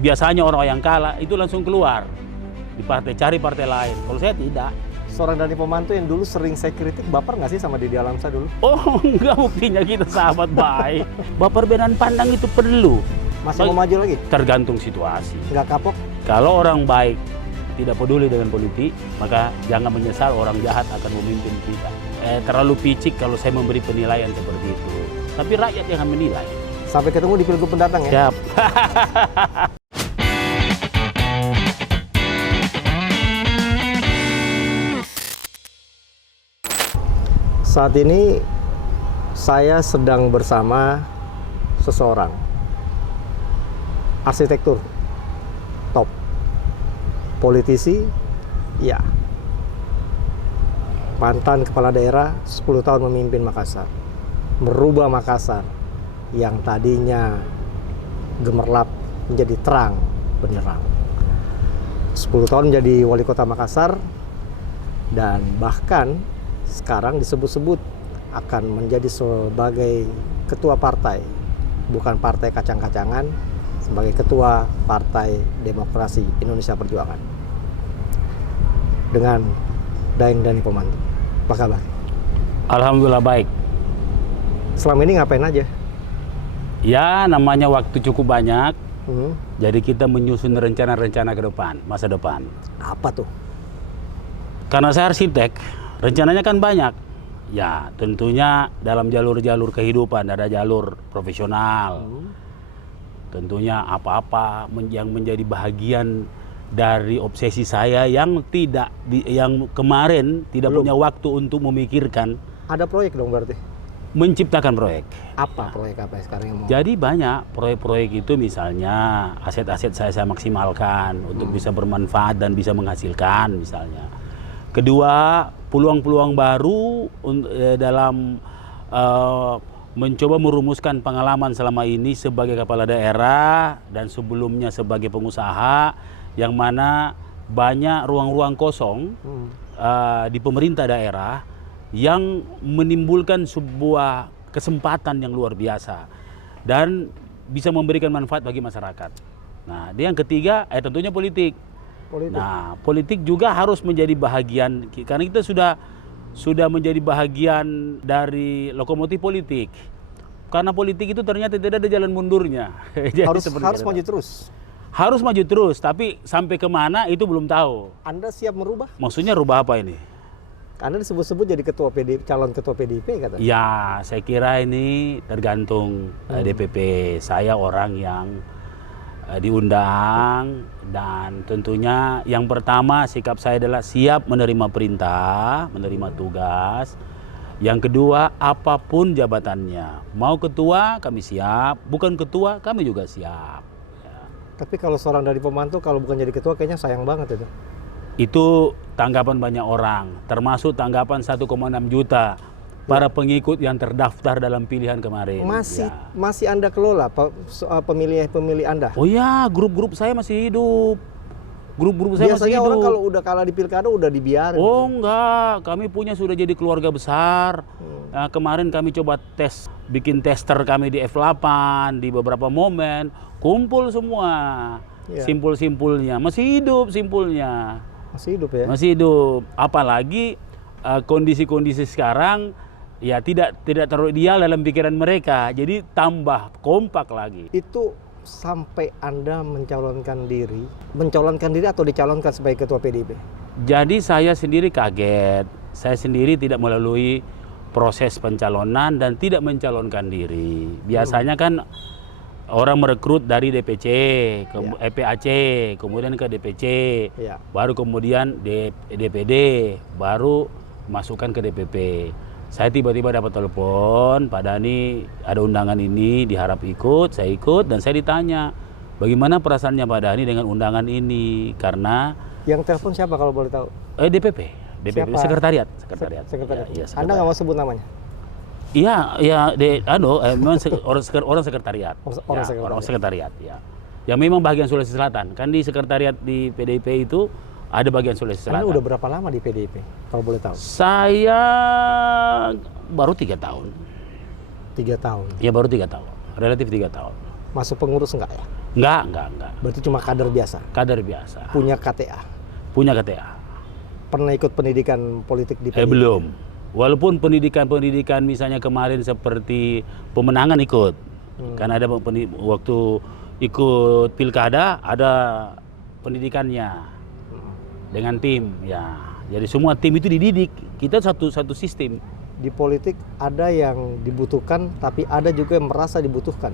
biasanya orang yang kalah itu langsung keluar di partai, cari partai lain. Kalau saya tidak. Seorang Dani Pomanto yang dulu sering saya kritik, baper nggak sih sama Didi Alamsyah dulu? Oh, enggak, buktinya kita sahabat baik. Perbedaan pandang itu perlu. Masih mau maju lagi? Tergantung situasi. Nggak kapok? Kalau orang baik tidak peduli dengan politik, maka jangan menyesal orang jahat akan memimpin kita. Terlalu picik kalau saya memberi penilaian seperti itu. Tapi rakyat yang akan menilai. Sampai ketemu di Pilgub mendatang ya? Siap. Saat ini saya sedang bersama seseorang arsitektur top, politisi, ya, mantan kepala daerah 10 tahun memimpin Makassar, merubah Makassar yang tadinya gemerlap menjadi terang benderang. 10 tahun menjadi wali kota Makassar dan bahkan sekarang disebut-sebut akan menjadi sebagai ketua partai, bukan partai kacang-kacangan, sebagai ketua Partai Demokrasi Indonesia Perjuangan. Dengan Daeng Dani Pomanto. Apa kabar? Alhamdulillah baik. Selama ini ngapain aja? Ya, namanya waktu cukup banyak. Jadi kita menyusun rencana-rencana ke depan, masa depan. Apa tuh? Karena saya arsitek, rencananya kan banyak. Ya, tentunya dalam jalur-jalur kehidupan, ada jalur profesional. Tentunya apa-apa yang menjadi bagian dari obsesi saya yang kemarin tidak punya waktu untuk memikirkan. Ada proyek dong berarti? Menciptakan proyek. Apa proyek apa sekarang yang mau? Jadi banyak proyek-proyek itu, misalnya aset-aset saya maksimalkan untuk bisa bermanfaat dan bisa menghasilkan misalnya. Kedua, peluang-peluang baru dalam mencoba merumuskan pengalaman selama ini sebagai kepala daerah dan sebelumnya sebagai pengusaha, yang mana banyak ruang-ruang kosong di pemerintah daerah yang menimbulkan sebuah kesempatan yang luar biasa dan bisa memberikan manfaat bagi masyarakat. Nah, yang ketiga tentunya politik. Nah, politik juga harus menjadi bahagian, karena kita sudah menjadi bahagian dari lokomotif politik. Karena politik itu ternyata tidak ada jalan mundurnya. Harus maju terus. Harus maju terus, tapi sampai kemana itu belum tahu. Anda siap merubah? Maksudnya rubah apa ini? Anda disebut-sebut jadi calon ketua PDIP katanya. Ya, saya kira ini tergantung DPP. Saya orang yang diundang, dan tentunya yang pertama sikap saya adalah siap menerima perintah, menerima tugas. Yang kedua, apapun jabatannya, mau ketua kami siap, bukan ketua kami juga siap. Ya. Tapi kalau seorang Dani Pomanto kalau bukan jadi ketua kayaknya sayang banget itu. Itu tanggapan banyak orang, termasuk tanggapan 1,6 juta para pengikut yang terdaftar dalam pilihan kemarin. Masih Anda kelola pemilih Anda? Oh ya, grup-grup saya masih hidup. Grup-grup saya masih hidup. Biasanya orang kalau udah kalah di pilkada udah dibiarin. Oh enggak, kami punya sudah jadi keluarga besar. Nah, kemarin kami coba bikin tester kami di F8, di beberapa momen, kumpul semua. Simpul-simpulnya, masih hidup simpulnya. Masih hidup ya? Masih hidup. Apalagi kondisi-kondisi sekarang ya tidak terlalu ideal dalam pikiran mereka, jadi tambah kompak lagi. Itu sampai Anda mencalonkan diri atau dicalonkan sebagai ketua PDIP? Jadi saya sendiri kaget, saya sendiri tidak melalui proses pencalonan dan tidak mencalonkan diri. Biasanya kan orang merekrut dari DPC, ke EPAC, kemudian ke DPC, baru kemudian DPD, baru masukkan ke DPP. Saya tiba-tiba dapat telepon, Pak Dani ada undangan ini, diharap ikut, saya ikut, dan saya ditanya, bagaimana perasaannya Pak Dani dengan undangan ini? Karena yang telepon siapa kalau boleh tahu? DPP, sekretariat. Ya, Anda nggak mau sebut namanya? Iya, memang orang sekretariat. Orang sekretariat, ya. Yang memang bagian Sulawesi Selatan. Kan di sekretariat di PDIP itu ada bagian Sulawesi Selatan. Anda udah berapa lama di PDIP, kalau boleh tahu? Saya baru 3 tahun. 3 tahun? Ya, baru 3 tahun. Relatif 3 tahun. Masuk pengurus enggak ya? Enggak. Berarti cuma kader biasa. Kader biasa. Punya KTA. Punya KTA. Pernah ikut pendidikan politik di PDIP? Belum. Walaupun pendidikan misalnya kemarin seperti pemenangan ikut. Kan ada waktu ikut pilkada ada pendidikannya dengan tim ya. Jadi semua tim itu dididik. Kita satu sistem. Di politik ada yang dibutuhkan, tapi ada juga yang merasa dibutuhkan.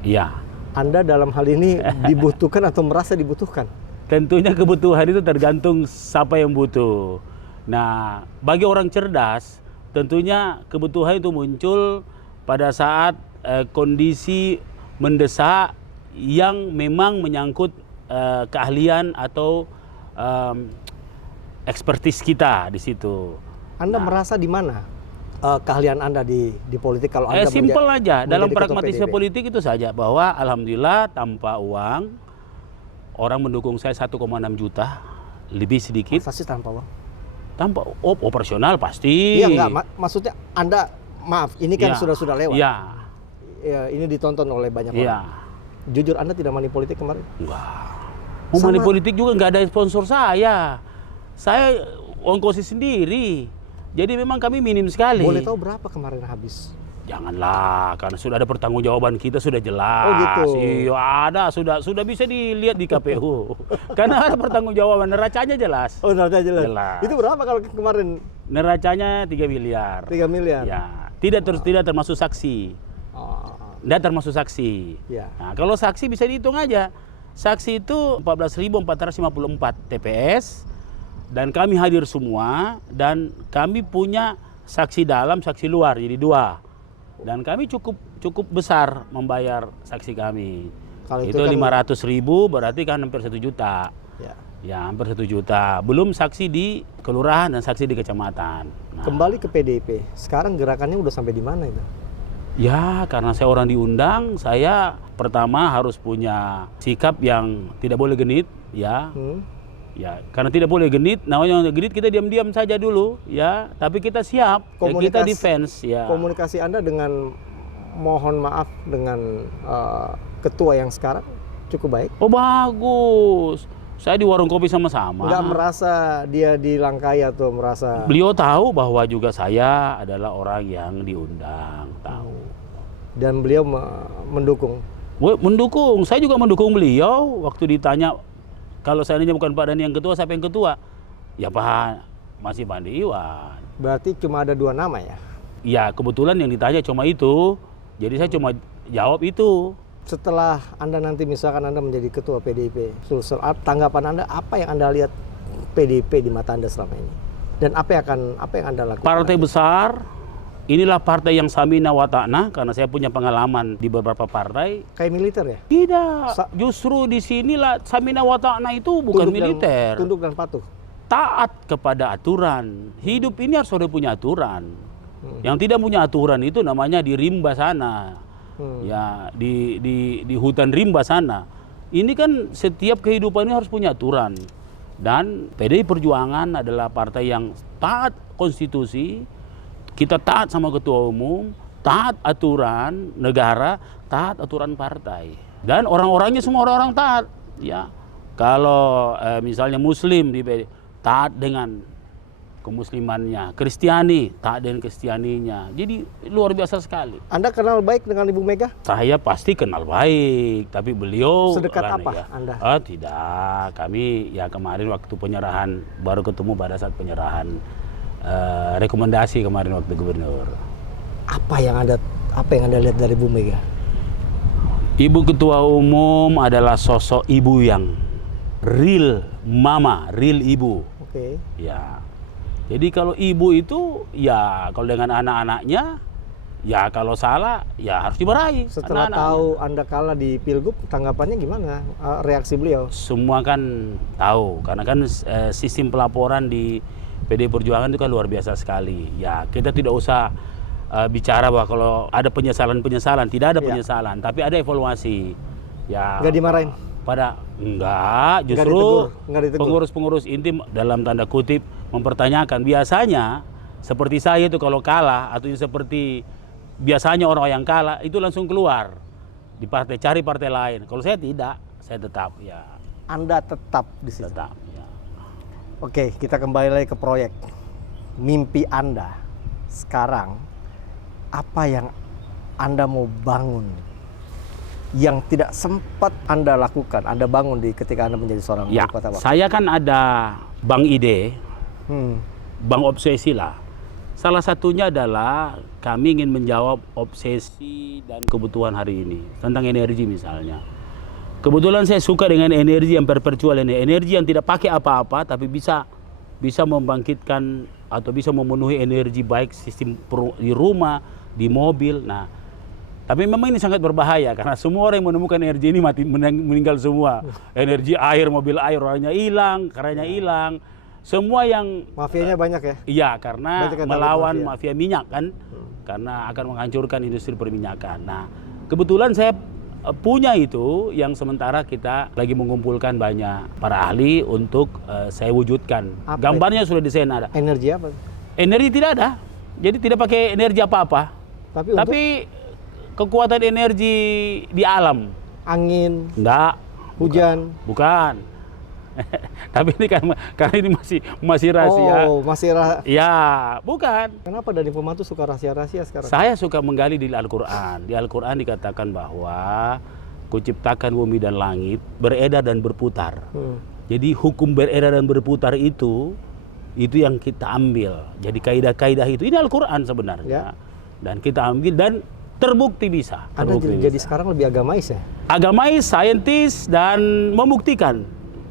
Iya. Anda dalam hal ini dibutuhkan atau merasa dibutuhkan? Tentunya kebutuhan itu tergantung siapa yang butuh. Nah, bagi orang cerdas, tentunya kebutuhan itu muncul pada saat kondisi mendesak yang memang menyangkut keahlian atau ekspertis kita di situ. Anda merasa di mana keahlian Anda di politik kalau Anda simpel aja, dalam ketua pragmatisme PDIP? politik itu saja bahwa alhamdulillah tanpa uang orang mendukung saya 1,6 juta, lebih sedikit. Masa sih tanpa uang? Tanpa operasional pasti. Iya enggak, maksudnya Anda, maaf, ini kan sudah lewat. Iya. Ya, ini ditonton oleh banyak orang. Jujur Anda tidak money politik kemarin? Enggak. Mau money politik juga nggak ada sponsor saya. Saya ongkosi sendiri. Jadi memang kami minim sekali. Boleh tahu berapa kemarin habis? Janganlah, karena sudah ada pertanggungjawaban kita sudah jelas. Oh gitu. Iya, ada, sudah bisa dilihat di KPU. Karena ada pertanggungjawaban, neracanya jelas. Oh, neracanya jelas. Jelas. Itu berapa kalau kemarin? Neracanya 3 miliar. 3 miliar. Ya, tidak termasuk saksi. Tidak termasuk saksi. Ya. Nah, kalau saksi bisa dihitung aja. Saksi itu 14.454 TPS dan kami hadir semua dan kami punya saksi dalam, saksi luar, jadi 2. Dan kami cukup besar membayar saksi kami. Kalau itu kan 500.000 berarti kan hampir 1 juta. Ya, hampir 1 juta. Belum saksi di kelurahan dan saksi di kecamatan. Nah, kembali ke PDIP. Sekarang gerakannya udah sampai di mana itu? Ya, karena saya orang diundang, saya pertama harus punya sikap yang tidak boleh genit, ya. Ya, karena tidak boleh genit, namanya genit kita diam-diam saja dulu, ya. Tapi kita siap, ya, kita defense, ya. Komunikasi Anda dengan, mohon maaf, dengan ketua yang sekarang cukup baik? Oh bagus, saya di warung kopi sama-sama. Nggak merasa dia dilangkai atau merasa? Beliau tahu bahwa juga saya adalah orang yang diundang, tahu. Dan beliau mendukung? Mendukung, saya juga mendukung beliau waktu ditanya. Kalau seandainya bukan Pak Dani yang ketua, siapa yang ketua? Ya Pak, masih Pak Andi Iwan. Berarti cuma ada 2 nama ya? Ya kebetulan yang ditanya cuma itu. Jadi saya cuma jawab itu. Setelah Anda nanti misalkan Anda menjadi ketua PDIP, tanggapan Anda apa yang Anda lihat PDIP di mata Anda selama ini? Dan apa yang Anda lakukan? Partai besar, inilah partai yang samina wa ta'na, karena saya punya pengalaman di beberapa partai. Kayak militer ya? Tidak, justru di sinilah samina wa ta'na itu bukan militer. Tunduk dan patuh. Taat kepada aturan. Hidup ini harus ada punya aturan. Yang tidak punya aturan itu namanya di rimba sana. Ya, di hutan rimba sana. Ini kan setiap kehidupan ini harus punya aturan. Dan PDI Perjuangan adalah partai yang taat konstitusi. Kita taat sama ketua umum, taat aturan negara, taat aturan partai. Dan orang-orangnya semua orang-orang taat. Ya, kalau misalnya Muslim di PDI, taat dengan kemuslimannya, Kristiani taat dengan Kristianinya. Jadi luar biasa sekali. Anda kenal baik dengan Ibu Mega? Saya pasti kenal baik, tapi beliau sedekat apa ya, Anda? Tidak, kami ya kemarin waktu penyerahan baru ketemu pada saat penyerahan rekomendasi kemarin waktu gubernur. Apa yang Anda lihat dari Bu Mega? Ibu Ketua Umum adalah sosok ibu yang real mama, real ibu. Oke. Ya. Jadi kalau ibu itu ya kalau dengan anak-anaknya ya kalau salah ya harus dimarahi. Setelah tahu Anda kalah di Pilgub, tanggapannya gimana? Reaksi beliau? Semua kan tahu karena kan sistem pelaporan di PDI Perjuangan itu kan luar biasa sekali. Ya, kita tidak usah bicara bahwa kalau ada penyesalan-penyesalan, tidak ada penyesalan, tapi ada evaluasi. Ya. Nggak dimarahin? Enggak, justru pengurus-pengurus inti dalam tanda kutip mempertanyakan. Biasanya seperti saya itu kalau kalah atau seperti biasanya orang yang kalah itu langsung keluar. di partai, cari partai lain. Kalau saya tidak, saya tetap ya. Anda tetap di situ. Tetap ya. Oke, kita kembali lagi ke proyek. Mimpi Anda sekarang, apa yang Anda mau bangun yang tidak sempat Anda lakukan, Anda bangun ketika Anda menjadi seorang Ya, wali kota, Pak? saya kan ada bank ide, Hmm. bank obsesi lah. Salah satunya adalah kami ingin menjawab obsesi dan kebutuhan hari ini tentang energi misalnya. Kebetulan saya suka dengan energi yang perpetual ini, energi yang tidak pakai apa-apa tapi bisa membangkitkan atau bisa memenuhi energi baik sistem di rumah, di mobil. Nah, tapi memang ini sangat berbahaya karena semua orang yang menemukan energi ini meninggal semua. Energi air, mobil air, orangnya hilang, karenanya hilang. Semua yang Mafianya banyak ya? iya, karena Banyak yang melawan takut mafia minyak kan, karena akan menghancurkan industri perminyakan. Nah, kebetulan saya punya itu yang sementara kita lagi mengumpulkan banyak para ahli untuk saya wujudkan. Apa Gambarnya sudah desain ada. Energi apa? Energi tidak ada, jadi tidak pakai energi apa-apa. Tapi, Tapi kekuatan energi di alam. angin, Enggak, hujan. bukan. Tapi ini karena ini masih rahasia. Oh, masih Ya, bukan. Kenapa Dhani Pematu suka rahasia-rahasia sekarang? Saya suka menggali di Al-Quran. Di Al-Quran dikatakan bahwa kuciptakan bumi dan langit beredar dan berputar. Jadi hukum beredar dan berputar itu yang kita ambil. Jadi kaidah-kaidah itu, ini Al-Quran sebenarnya. Ya. Dan kita ambil dan terbukti bisa. Anda Terbukti jadi bisa. sekarang lebih agamais ya? Agamais, saintis, dan membuktikan.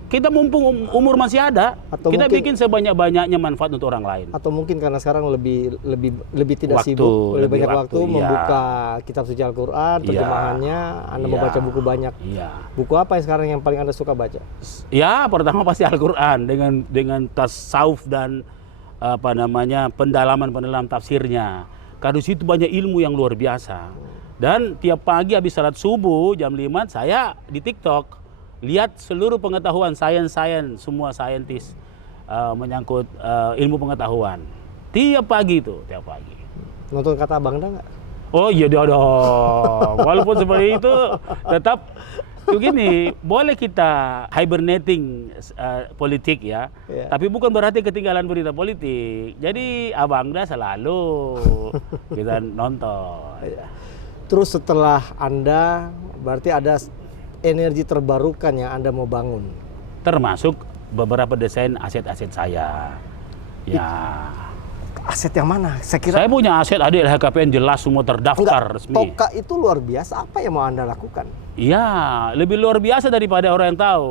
Kita mumpung umur masih ada, Atau kita mungkin- bikin sebanyak-banyaknya manfaat untuk orang lain. Atau mungkin karena sekarang lebih tidak Waktu, sibuk, lebih lebih banyak waktu, waktu iya. membuka kitab suci Al-Quran, Iya. terjemahannya, Anda Iya. membaca buku banyak. Iya. Buku apa yang sekarang yang paling Anda suka baca? Ya, pertama pasti Al-Quran dengan tasawuf dan pendalaman tafsirnya. Karena di situ banyak ilmu yang luar biasa. Dan tiap pagi habis salat subuh jam 5 saya di TikTok lihat seluruh pengetahuan sains semua saintis menyangkut ilmu pengetahuan. Tiap pagi itu, tiap pagi. Nonton Kata Abang nggak? Oh iya dong. Walaupun seperti itu tetap begini, boleh kita hibernating politik ya, Iya. tapi bukan berarti ketinggalan berita politik. Jadi Abang dah selalu kita nonton. Terus setelah Anda, berarti ada energi terbarukan yang Anda mau bangun. Termasuk beberapa desain aset-aset saya. Ya, Aset yang mana? Saya kira saya punya aset ada LHKPN jelas semua terdaftar resmi. Toka itu luar biasa. Apa yang mau Anda lakukan? Iya, lebih luar biasa daripada orang yang tahu.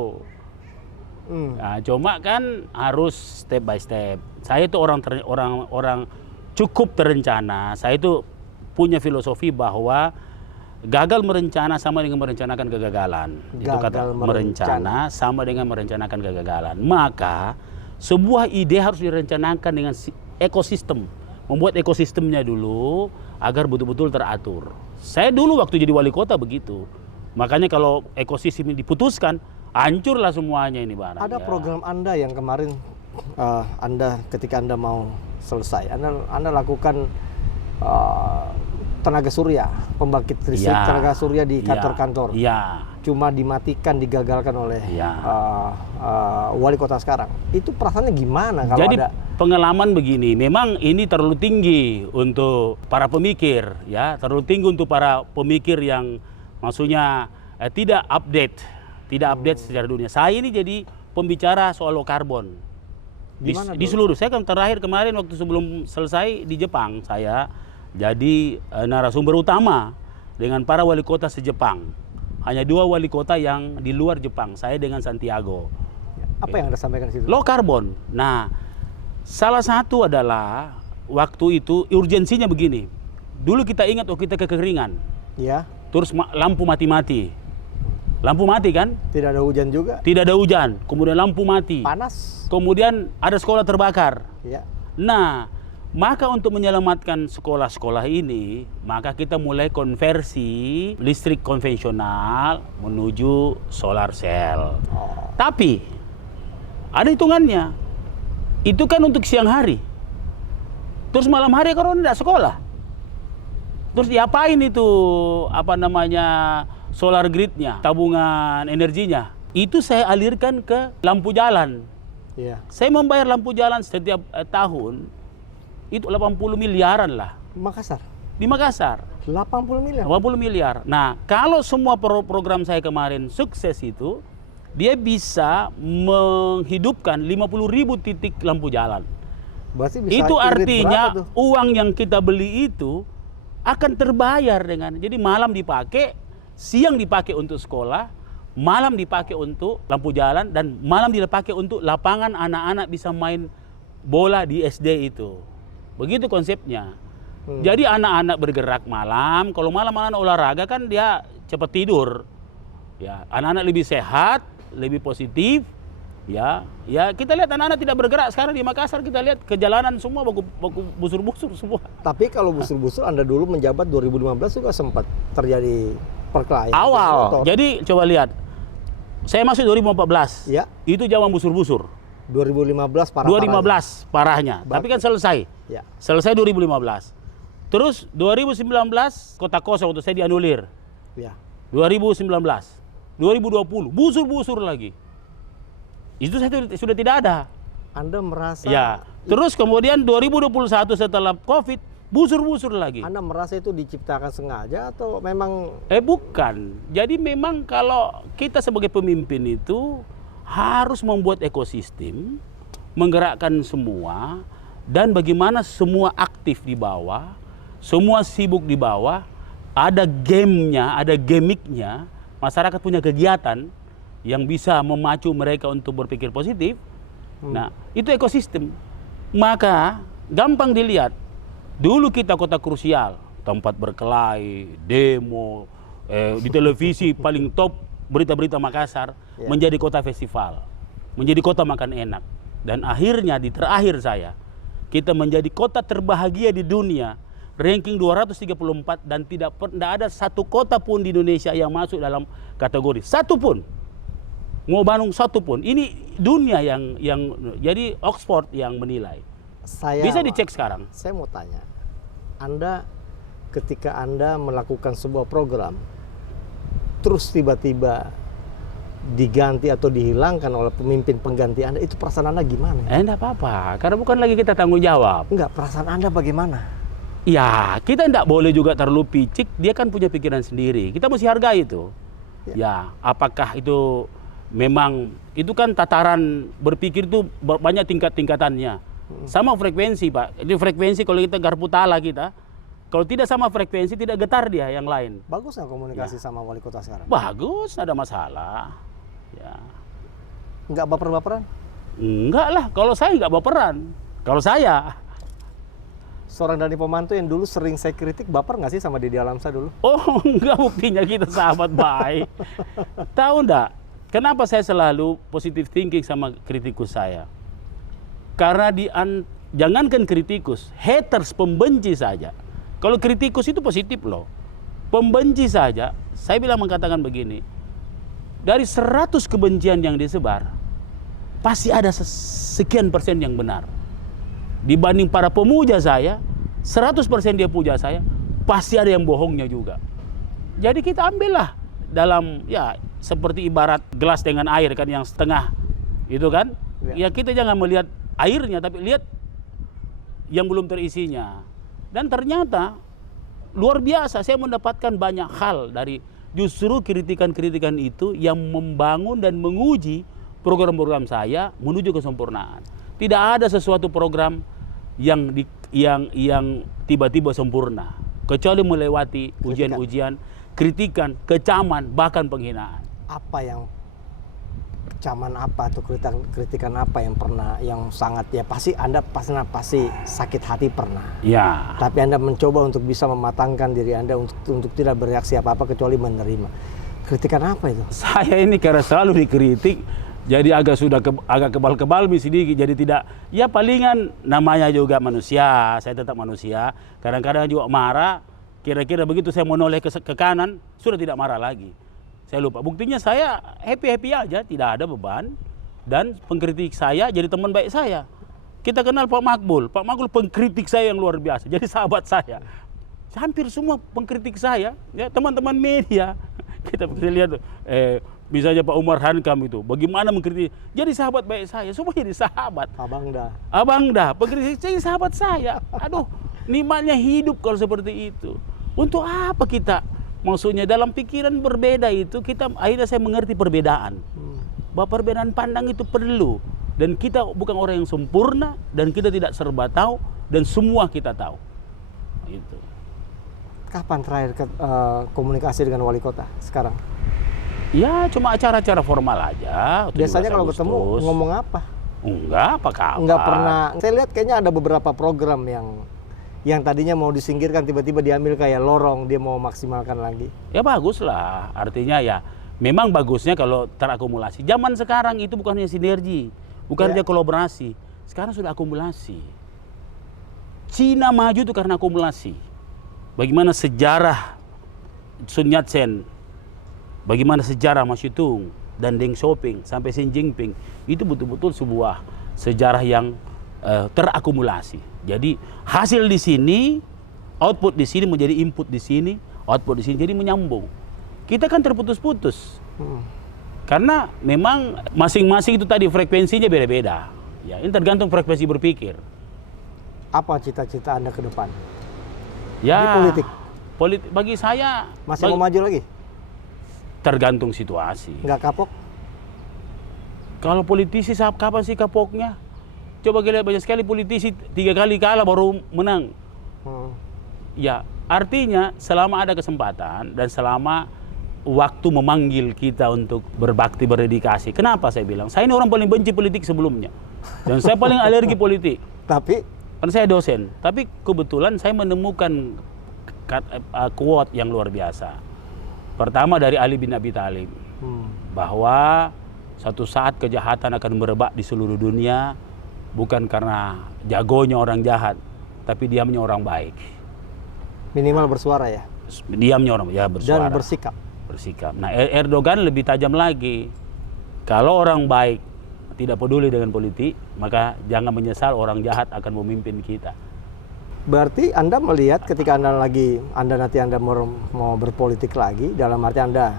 Hmm. Nah, cuma kan harus step by step. Saya itu orang cukup terencana. Saya itu punya filosofi bahwa gagal merencana sama dengan merencanakan kegagalan. Itu kata Gagal merencana sama dengan merencanakan kegagalan. Maka sebuah ide harus direncanakan dengan ekosistem. Membuat ekosistemnya dulu agar betul-betul teratur. Saya dulu waktu jadi wali kota begitu. Makanya kalau ekosistem ini diputuskan, hancurlah semuanya ini barang. Ada ya. program Anda yang kemarin Anda ketika Anda mau selesai, Anda lakukan tenaga surya, pembangkit listrik Ya. tenaga surya di Ya. kantor-kantor. Iya. Cuma dimatikan, digagalkan oleh Ya. wali kota sekarang. Itu perasaannya gimana kalau Jadi ada? pengalaman begini, memang ini terlalu tinggi untuk para pemikir, ya, terlalu tinggi untuk para pemikir yang maksudnya tidak update secara dunia. Saya ini jadi pembicara soal low carbon Gimana di dulu? seluruh. Saya kan terakhir kemarin waktu sebelum selesai di Jepang, saya jadi narasumber utama dengan para wali kota se-Jepang. Hanya 2 wali kota yang di luar Jepang, saya dengan Santiago. Apa yang Anda sampaikan di situ? Low carbon. Nah, salah satu adalah waktu itu urgensinya begini. Dulu kita ingat kita kekeringan, Ya, terus lampu mati-mati. Lampu mati kan? tidak ada hujan juga, Tidak ada hujan, kemudian lampu mati. panas. Kemudian ada sekolah terbakar. Ya, Nah, maka untuk menyelamatkan sekolah-sekolah ini, maka kita mulai konversi listrik konvensional menuju solar cell. Tapi ada hitungannya. Itu kan untuk siang hari. Terus malam hari kalau tidak sekolah. Terus diapain itu solar gridnya, tabungan energinya, itu saya alirkan ke lampu jalan. Iya. Saya membayar lampu jalan setiap tahun itu 80 miliaran lah Makassar. di Makassar. 80 miliar. 80 miliar. Nah, kalau semua program saya kemarin sukses itu, dia bisa menghidupkan 50.000 titik lampu jalan. Berarti bisa Itu irit artinya berapa tuh? uang yang kita beli itu akan terbayar dengan. Jadi malam dipakai, siang dipakai untuk sekolah, malam dipakai untuk lampu jalan, dan malam dipakai untuk lapangan anak-anak bisa main bola di SD itu. Begitu konsepnya. Jadi anak-anak bergerak malam, kalau malam anak-anak olahraga kan dia cepat tidur. Ya, anak-anak lebih sehat, lebih positif. Ya, kita lihat anak-anak tidak bergerak sekarang di Makassar, kita lihat ke jalanan semua baku busur-busur semua. Tapi kalau busur-busur Anda dulu menjabat 2015 juga sempat terjadi perkelahian. Awal. Jadi coba lihat. Saya masuk 2014. Ya. Itu zaman busur-busur. 2015 parah. 2015 parahnya. Tapi kan selesai. Ya. Selesai 2015. Terus 2019 kota kosong untuk saya dianulir. Ya. 2019. 2020 busur-busur lagi. Itu saya sudah tidak ada. Anda merasa Ya. Terus kemudian 2021 setelah Covid busur-busur lagi. Anda merasa itu diciptakan sengaja atau memang Bukan. Jadi memang kalau kita sebagai pemimpin itu harus membuat ekosistem, menggerakkan semua, dan bagaimana semua aktif di bawah, semua sibuk di bawah, ada gamenya, ada gimmicknya, masyarakat punya kegiatan yang bisa memacu mereka untuk berpikir positif. Nah, itu ekosistem. Maka gampang dilihat. Dulu kita kota krusial, tempat berkelahi, demo, di televisi paling top berita-berita Makassar, menjadi kota festival, menjadi kota makan enak. Dan akhirnya di terakhir saya, kita menjadi kota terbahagia di dunia, ranking 234, dan tidak ada satu kota pun di Indonesia yang masuk dalam kategori, satu pun. Mau Bandung satu pun. Ini dunia yang jadi Oxford yang menilai. Bisa dicek sekarang. Saya mau tanya, Anda ketika Anda melakukan sebuah program, terus tiba-tiba diganti atau dihilangkan oleh pemimpin pengganti Anda, itu perasaan Anda gimana? Enggak apa-apa, karena bukan lagi kita tanggung jawab. Enggak, perasaan Anda bagaimana? Ya, kita enggak boleh juga terlalu picik, dia kan punya pikiran sendiri. Kita mesti hargai itu. Ya, apakah itu memang, itu kan tataran berpikir itu banyak tingkat-tingkatannya. Sama frekuensi, Pak. Ini frekuensi kalau kita garpu tala kita, kalau tidak sama frekuensi tidak getar dia yang lain. Bagus nggak komunikasi sama wali kota sekarang? Bagus, ada masalah. Ya. Enggak baper-baperan? Enggak lah, kalau saya enggak baperan. Kalau saya. Seorang Dhani Pomanto yang dulu sering saya kritik, baper nggak sih sama Didi Alamsyah dulu? Oh, enggak, buktinya kita sahabat baik. Tahu enggak? Kenapa saya selalu positive thinking sama kritikus saya? Karena jangankan kritikus, haters, pembenci saja. Kalau kritikus itu positif loh. Pembenci saja, saya bilang mengatakan begini. Dari 100 kebencian yang disebar, pasti ada sekian persen yang benar. Dibanding para pemuja saya, 100% dia puja saya, pasti ada yang bohongnya juga. Jadi kita ambillah dalam, ya seperti ibarat gelas dengan air kan yang setengah, itu kan? Ya kita jangan melihat airnya, tapi lihat yang belum terisinya. Dan ternyata luar biasa, saya mendapatkan banyak hal dari justru kritikan-kritikan itu yang membangun dan menguji program-program saya menuju kesempurnaan. Tidak ada sesuatu program yang tiba-tiba sempurna, kecuali melewati ujian-ujian, kritikan, kecaman, bahkan penghinaan. Apa yang kecaman apa atau kritikan apa yang pernah, yang sangat, ya pasti Anda pasti sakit hati pernah. Ya. Tapi Anda mencoba untuk bisa mematangkan diri Anda untuk tidak bereaksi apa-apa kecuali menerima. Kritikan apa itu? Saya ini karena selalu dikritik, jadi agak kebal-kebal sedikit, jadi tidak, ya palingan namanya juga manusia, saya tetap manusia, kadang-kadang juga marah, kira-kira begitu saya menoleh ke kanan, sudah tidak marah lagi. Saya lupa, buktinya saya happy-happy aja, tidak ada beban, dan pengkritik saya jadi teman baik saya. Kita kenal Pak Makbul pengkritik saya yang luar biasa, jadi sahabat saya. Hampir semua pengkritik saya, ya teman-teman media, kita lihat misalnya Pak Umar Hankam itu bagaimana mengkritik, jadi sahabat baik saya, semua jadi sahabat. Abang dah, pengkritik jadi sahabat saya. Aduh, nikmatnya hidup kalau seperti itu. Untuk apa kita? Maksudnya dalam pikiran berbeda itu kita akhirnya saya mengerti perbedaan. Bahwa perbedaan pandang itu perlu, dan kita bukan orang yang sempurna, dan kita tidak serba tahu, dan semua kita tahu. Itu. Kapan terakhir komunikasi dengan wali kota sekarang? Ya cuma acara-acara formal aja. Biasanya kalau ketemu ngomong apa? Enggak, apa kabar? Enggak pernah. Saya lihat kayaknya ada beberapa program yang tadinya mau disingkirkan tiba-tiba diambil kayak lorong, dia mau maksimalkan lagi. Ya bagus lah, artinya ya memang bagusnya kalau terakumulasi. Zaman sekarang itu bukan hanya sinergi, bukan hanya kolaborasi. Sekarang sudah akumulasi. Cina maju itu karena akumulasi. Bagaimana sejarah Sun Yat-sen, bagaimana sejarah Mao Zedong dan Deng Xiaoping sampai Xi Jinping, itu betul-betul sebuah sejarah yang terakumulasi. Jadi hasil di sini, output di sini menjadi input di sini, output di sini, jadi menyambung. Kita kan terputus-putus. Karena memang masing-masing itu tadi frekuensinya beda-beda. Ya, ini tergantung frekuensi berpikir. Apa cita-cita Anda ke depan? Ya, di politik bagi saya masih mau maju lagi? Tergantung situasi. Nggak kapok? Kalau politisi kapan sih kapoknya? Coba kita lihat banyak sekali politisi 3 kali kalah baru menang. Ya, artinya selama ada kesempatan dan selama waktu memanggil kita untuk berbakti, berdedikasi. Kenapa saya bilang? Saya ini orang paling benci politik sebelumnya. Dan saya paling alergi politik. Tapi? Karena saya dosen. Tapi kebetulan saya menemukan quote yang luar biasa. Pertama dari Ali bin Abi Thalib. Bahwa suatu saat kejahatan akan merebak di seluruh dunia. Bukan karena jagonya orang jahat, tapi diamnya orang baik. Minimal bersuara ya? Diamnya orang ya bersuara. Dan bersikap. Nah, Erdogan lebih tajam lagi. Kalau orang baik tidak peduli dengan politik, maka jangan menyesal orang jahat akan memimpin kita. Berarti Anda melihat ketika Anda nanti mau berpolitik lagi, dalam arti Anda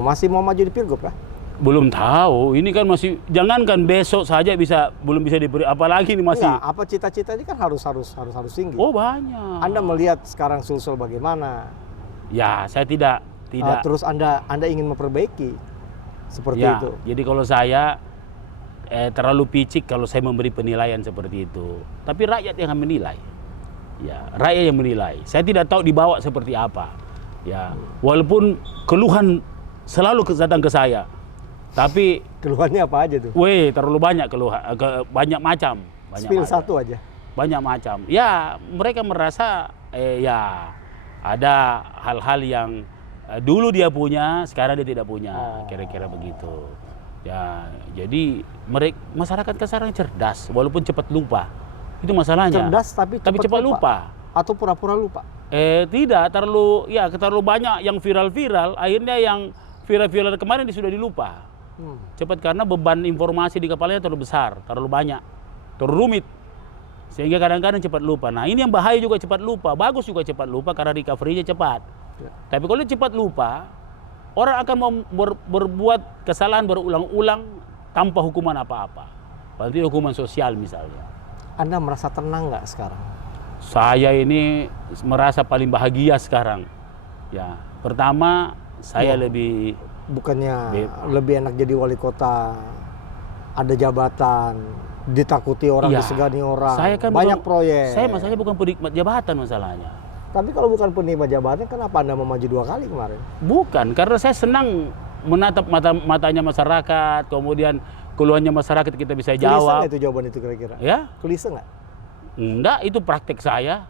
masih mau maju di Pilgub kah? Belum tahu, ini kan masih, jangankan besok saja belum bisa diberi, apalagi ini masih. Enggak, apa cita-cita ini kan harus tinggi. Oh banyak. Anda melihat sekarang Sulsel bagaimana? Ya, saya tidak. Terus Anda ingin memperbaiki seperti ya, itu. Jadi kalau saya terlalu picik kalau saya memberi penilaian seperti itu. Tapi rakyat yang menilai. Ya, rakyat yang menilai. Saya tidak tahu dibawa seperti apa. Ya, walaupun keluhan selalu datang ke saya. Tapi keluhannya apa aja tuh? Terlalu banyak keluhan, banyak macam. Spill satu aja. Banyak macam. Ya, mereka merasa ya ada hal-hal yang dulu dia punya, sekarang dia tidak punya, kira-kira begitu. Ya, jadi masyarakat sekarang cerdas, walaupun cepat lupa. Itu masalahnya. Cerdas tapi cepat lupa. Atau pura-pura lupa? Tidak, terlalu banyak yang viral-viral, akhirnya yang viral-viral kemarin sudah dilupa. Cepat karena beban informasi di kepalanya terlalu besar, terlalu banyak, terlalu rumit. Sehingga kadang-kadang cepat lupa. Nah, ini yang bahaya juga cepat lupa. Bagus juga cepat lupa karena recovery-nya cepat. Tapi kalau cepat lupa, orang akan berbuat kesalahan berulang-ulang tanpa hukuman apa-apa. Berarti hukuman sosial misalnya. Anda merasa tenang nggak sekarang? Saya ini merasa paling bahagia sekarang. Ya, pertama saya bukannya lebih enak jadi wali kota, ada jabatan, ditakuti orang, disegani orang, saya kan banyak proyek. Saya masalahnya bukan penikmat jabatan masalahnya. Tapi kalau bukan penikmat jabatan, kenapa Anda mau maju 2 kali kemarin? Bukan, karena saya senang menatap matanya masyarakat, kemudian keluhannya masyarakat kita bisa jawab. Klise nggak itu jawaban itu kira-kira? Ya? Klise nggak? Enggak, itu praktek saya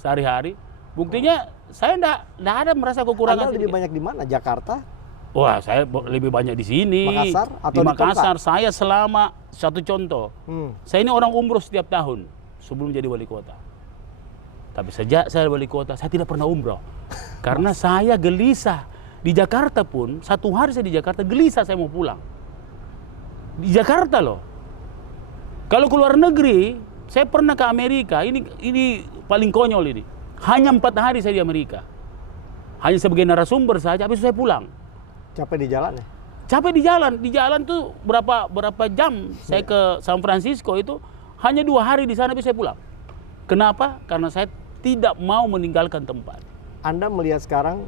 sehari-hari. Buktinya saya enggak ada merasa kekurangan. Anda lebih banyak di mana? Jakarta? Wah, saya lebih banyak di sini. Makassar atau di Makassar? Saya selama satu contoh. Saya ini orang umroh setiap tahun sebelum jadi wali kota. Tapi sejak saya wali kota, saya tidak pernah umroh. Karena saya gelisah. Di Jakarta pun, satu hari saya di Jakarta, gelisah saya mau pulang. Di Jakarta loh. Kalau keluar negeri, saya pernah ke Amerika. Ini paling konyol ini. Hanya 4 hari saya di Amerika. hanya sebagai narasumber saja, habis itu saya pulang. Capek di jalan ya? Capek di jalan tuh berapa jam saya ke San Francisco itu hanya 2 hari di sana, habis saya pulang. Kenapa? Karena saya tidak mau meninggalkan tempat. Anda melihat sekarang,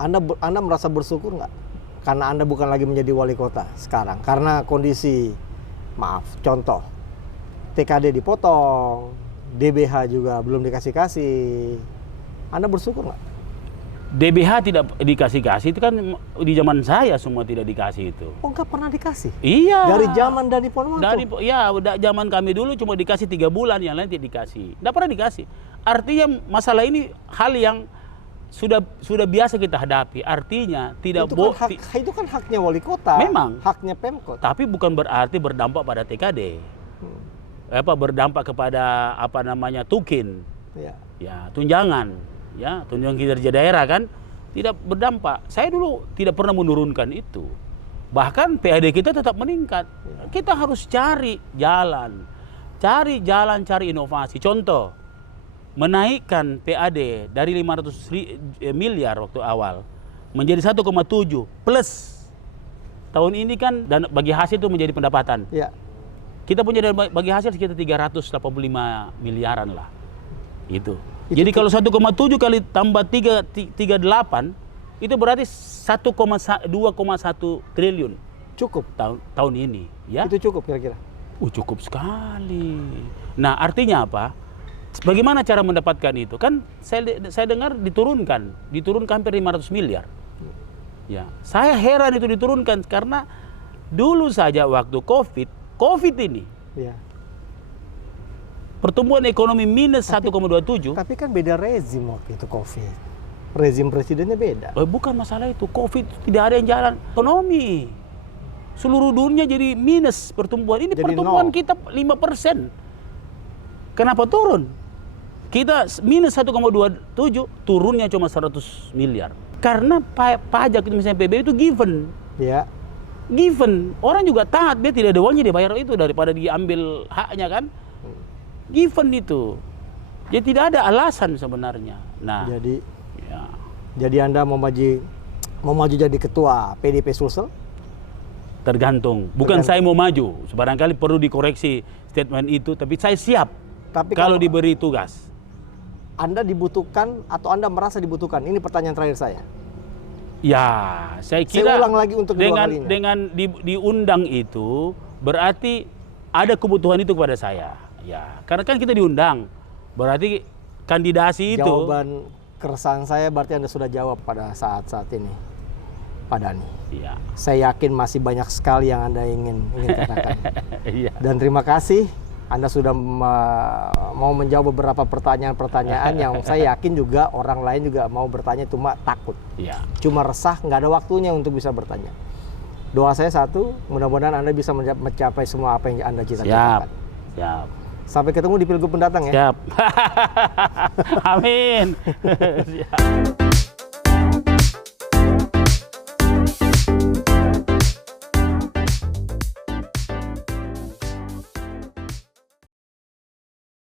Anda merasa bersyukur nggak? Karena Anda bukan lagi menjadi wali kota sekarang. Karena kondisi, maaf, contoh, TKD dipotong, DBH juga belum dikasih-kasih. Anda bersyukur nggak? DBH tidak dikasih-kasih, itu kan di zaman saya semua tidak dikasih itu. Oh, nggak pernah dikasih? Iya. Dari zaman Dhani Pomanto? Zaman kami dulu cuma dikasih 3 bulan, yang lain tidak dikasih. Tidak pernah dikasih. Artinya masalah ini hal yang sudah biasa kita hadapi. Artinya tidak itu kan haknya wali kota. Memang. Haknya Pemkot. Tapi bukan berarti berdampak pada TKD. Berdampak kepada tukin. Ya. Ya, tunjangan. Ya, tunjangan kinerja daerah kan tidak berdampak. Saya dulu tidak pernah menurunkan itu. Bahkan PAD kita tetap meningkat. Ya. Kita harus cari jalan, cari inovasi. Contoh, menaikkan PAD dari 500 miliar waktu awal menjadi 1,7 plus. Tahun ini kan dan bagi hasil itu menjadi pendapatan. Ya. Kita punya bagi hasil sekitar 385 miliaran lah. Jadi kalau 1,7 kali tambah 3,38 itu berarti 2,1 triliun. Cukup tahun ini, ya. Itu cukup kira-kira. Cukup sekali. Nah, artinya apa? Bagaimana cara mendapatkan itu? Kan saya dengar diturunkan hampir 500 miliar. Ya, saya heran itu diturunkan karena dulu saja waktu COVID ini. Ya. Pertumbuhan ekonomi minus 1,27. Tapi kan beda rezim waktu itu COVID. Rezim presidennya beda. Bukan masalah itu. COVID tidak ada yang jalan. Ekonomi. Seluruh dunia jadi minus pertumbuhan. Ini jadi pertumbuhan 0. Kita 5%. Kenapa turun? Kita minus 1,27, turunnya cuma 100 miliar. Karena pajak misalnya PBB itu given. Ya. Given. Orang juga taat. Dia tidak ada uangnya, dia bayar itu daripada diambil haknya kan. Given itu, jadi tidak ada alasan sebenarnya. Nah, jadi Anda mau maju jadi ketua PDP Sulsel? Tergantung. Bukan saya mau maju. Barangkali perlu dikoreksi statement itu. Tapi saya siap. Tapi kalau diberi tugas. Anda dibutuhkan atau Anda merasa dibutuhkan? Ini pertanyaan terakhir saya. Ya, saya kira. Saya ulang lagi untuk kedua kalinya. Dengan diundang itu berarti ada kebutuhan itu kepada saya. Ya, karena kan kita diundang, berarti kandidasi itu. Jawaban keresahan saya berarti Anda sudah jawab pada saat ini, Pak Dhani. Iya. Saya yakin masih banyak sekali yang Anda ingin katakan. Iya. Dan terima kasih Anda sudah mau menjawab beberapa pertanyaan-pertanyaan yang saya yakin juga orang lain juga mau bertanya, cuma takut. Iya. Cuma resah, nggak ada waktunya untuk bisa bertanya. Doa saya satu, mudah-mudahan Anda bisa mencapai semua apa yang Anda cita-citakan. Siap. Sampai ketemu di Pilgub mendatang ya. Siap. Amin. Siap.